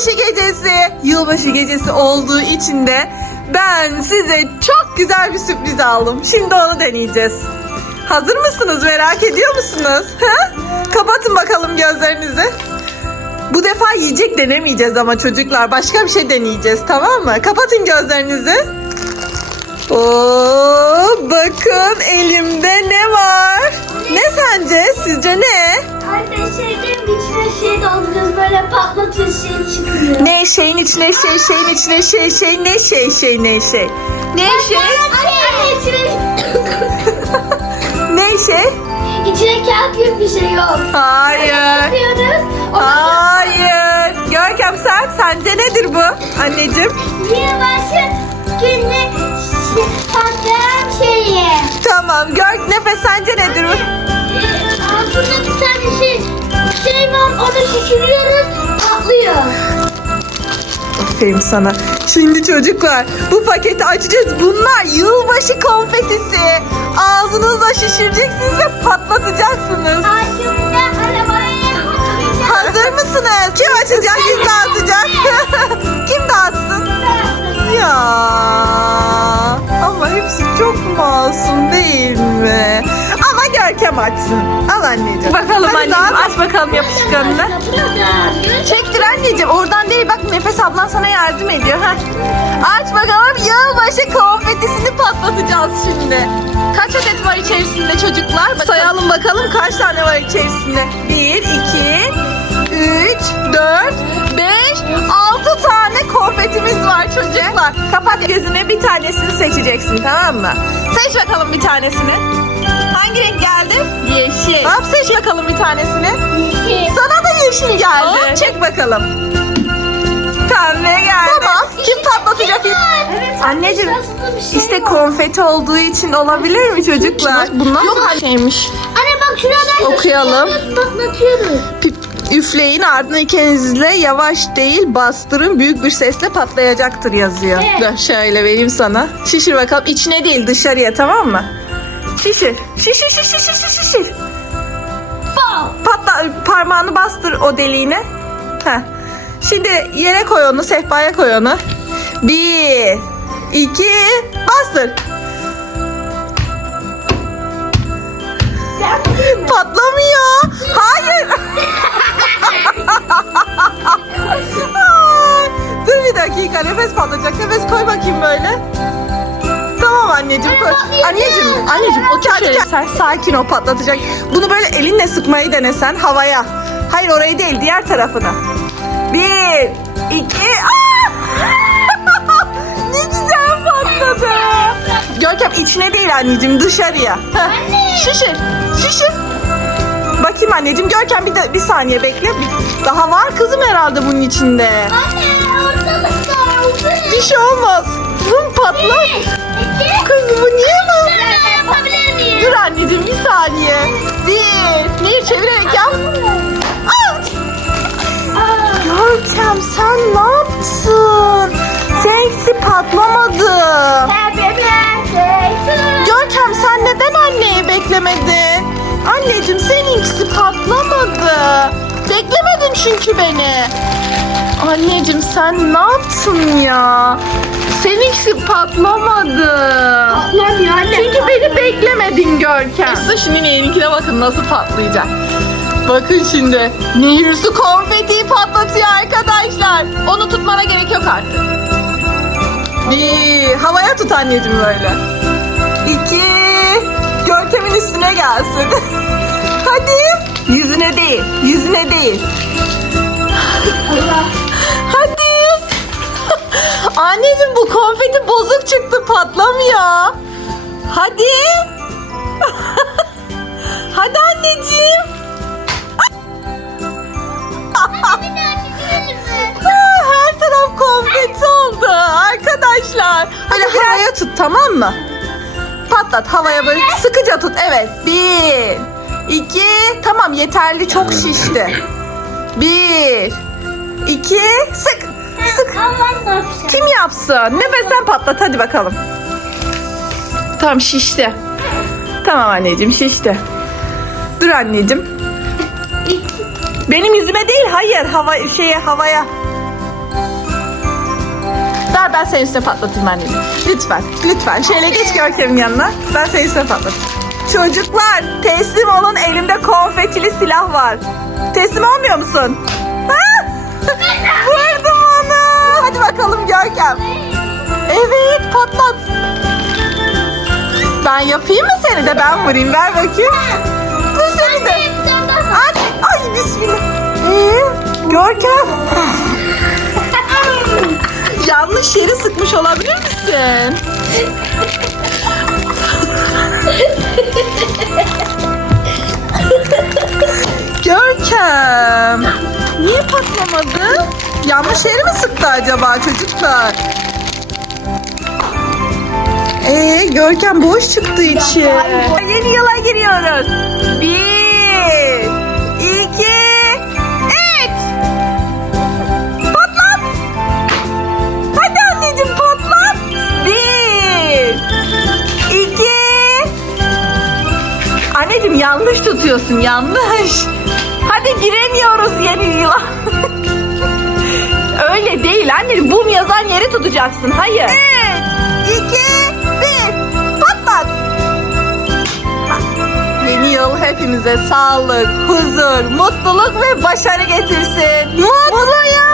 yılbaşı gecesi. Yılbaşı gecesi olduğu için de ben size çok güzel bir sürpriz aldım. Şimdi onu deneyeceğiz. Hazır mısınız? Merak ediyor musunuz? Ha? Kapatın bakalım gözlerinizi. Bu defa yiyecek denemeyeceğiz ama çocuklar. Başka bir şey deneyeceğiz tamam mı? Kapatın gözlerinizi. Oo, bakın elimde ne var? Ne sence? Sizce ne? Anne şeylerin içine böyle patlatıyoruz şey çıkıyor. Ne şeyin içine şey şeyin içine şey şey ne şey şey ne şey? Ne şey? Anne içine, Ne şey? içine kağıt gibi bir şey yok. Hayır. Yapıyoruz. Hayır. Görkem sen sence nedir bu anneciğim? Yılbaşı günü şey, patlayan şeyi. Tamam. Gör nefes sence nedir bu? Altında bir tane şey, şey var onu şişiriyoruz patlıyor. Aferin sana. Şimdi çocuklar bu paketi açacağız. Bunlar yılbaşı konfetisi. Ağzınızla şişireceksiniz ve patlatacaksınız. Arabaya. Hazır mısınız? Kim açacak? Kim dağıtacak? Kim dağıtsın? Ya ama hepsi çok masum değil mi? Ama Görkem açsın. Al anneciğim. Bakalım Hadi anneciğim dağıt. aç bakalım yapışkanını. Çektir anneciğim. Oradan değil. Bak Nefes ablan sana yardım ediyor. Heh. Aç bakalım. Yılbaşı konfetisini patlatacağız şimdi. Kaç adet var içerisinde çocuklar? Bakalım. Sayalım bakalım kaç tane var içerisinde. 1, 2, 3, 4, 5, 6 tane konfetimiz var çocuklar. Kapat gözüne bir tanesini seçeceksin tamam mı? Seç bakalım bir tanesini. Hangi renk geldi? Yeşil. Hop seç bakalım bir tanesini. Sana da yeşil geldi. Hop. Çek bakalım. Pembe geldi. Tamam. Kim patlatacak? Evet, Anneciğim, şey İşte konfeti olduğu için olabilir mi çocuklar? Bunlar Yok bir şeymiş? Anne bak şuradan Okuyalım. patlatıyoruz. Üfleyin ardından ikinizle yavaş değil bastırın büyük bir sesle patlayacaktır yazıyor. Evet. Dur şöyle vereyim sana. Şişir bakalım içine değil dışarıya tamam mı? Şişir. Şişir şişir şişir şişir. Bal. Patla parmağını bastır o deliğine. Heh. Şimdi yere koy onu, sehpaya koy onu. Bir, iki, bastır. Patlamıyor. Hayır. Ay, Dur bir dakika nefes patlayacak. Nefes koy bakayım böyle. Tamam anneciğim koy. Anneciğim, anneciğim o Şöyle. sen sakin ol patlatacak. Bunu böyle elinle sıkmayı denesen havaya. Hayır orayı değil diğer tarafına. Bir, iki, Aa! ne güzel patladı. Görkem içine değil anneciğim dışarıya. Heh. Anne. Şişir, şişir. Bakayım anneciğim Görkem bir, de, bir saniye bekle. Daha var kızım herhalde bunun içinde. Anne ortalıkta olsun. Bir şey olmaz. Bum patlar. Kız bu niye bu? Ben yapabilir miyim? Dur anneciğim bir saniye. Bir. Nehir çevirerek yap. Görkem sen ne yaptın? Seninkisi patlamadı. Happy birthday çünkü beni. Anneciğim sen ne yaptın ya? Seninkisi patlamadı. Patlamıyor anne. Çünkü beni beklemedin Görkem. Size şimdi Nehir'inkine bakın nasıl patlayacak. Bakın şimdi. Nehir su konfetiyi patlatıyor arkadaşlar. Onu tutmana gerek yok artık. Bir. Havaya tut anneciğim böyle. İki. Görkem'in üstüne gelsin. Hadi. Yüzüne değil. Yüzüne değil. Hadi. Anneciğim bu konfeti bozuk çıktı patlamıyor. Hadi. Hadi anneciğim. Ah, Her taraf konfeti oldu arkadaşlar. Böyle havaya tut tamam mı? Patlat havaya böyle sıkıca tut. Evet. Bir, iki, tamam yeterli çok şişti. Bir, iki, sık, sık. Kim yapsın? Nefesten patlat hadi bakalım. Tamam şişti. Tamam anneciğim şişti. Dur anneciğim. Benim yüzüme değil hayır hava şeye havaya. Ver ben senin üstüne patlatayım anneciğim. Lütfen, lütfen. Şöyle geç Görkem'in yanına. Ben senin üstüne patlatayım. Çocuklar teslim olun elimde konfetili silah var. Teslim olmuyor musun? Ha? Vurdum onu. Hadi bakalım Görkem. Evet patlat. Ben yapayım mı seni de ben vurayım ver bakayım. Dur seni de. Ay, ay bismillah. Ee, Görkem. Yanlış yeri sıkmış olabilir misin? Niye patlamadı? Yanlış yeri mi sıktı acaba çocuklar? Ee, Görkem boş çıktı içi. Yeni yıla giriyoruz. Bir, iki, üç. Patlat. Hadi anneciğim patlat. Bir, iki. Anneciğim yanlış tutuyorsun yanlış. Hadi giremiyoruz yeni yıla. Öyle değil anneciğim. Bum yazan yeri tutacaksın. Hayır. Üç, iki, bir. Patlat. Yeni yıl hepimize sağlık, huzur, mutluluk ve başarı getirsin. Mutlu yıllar.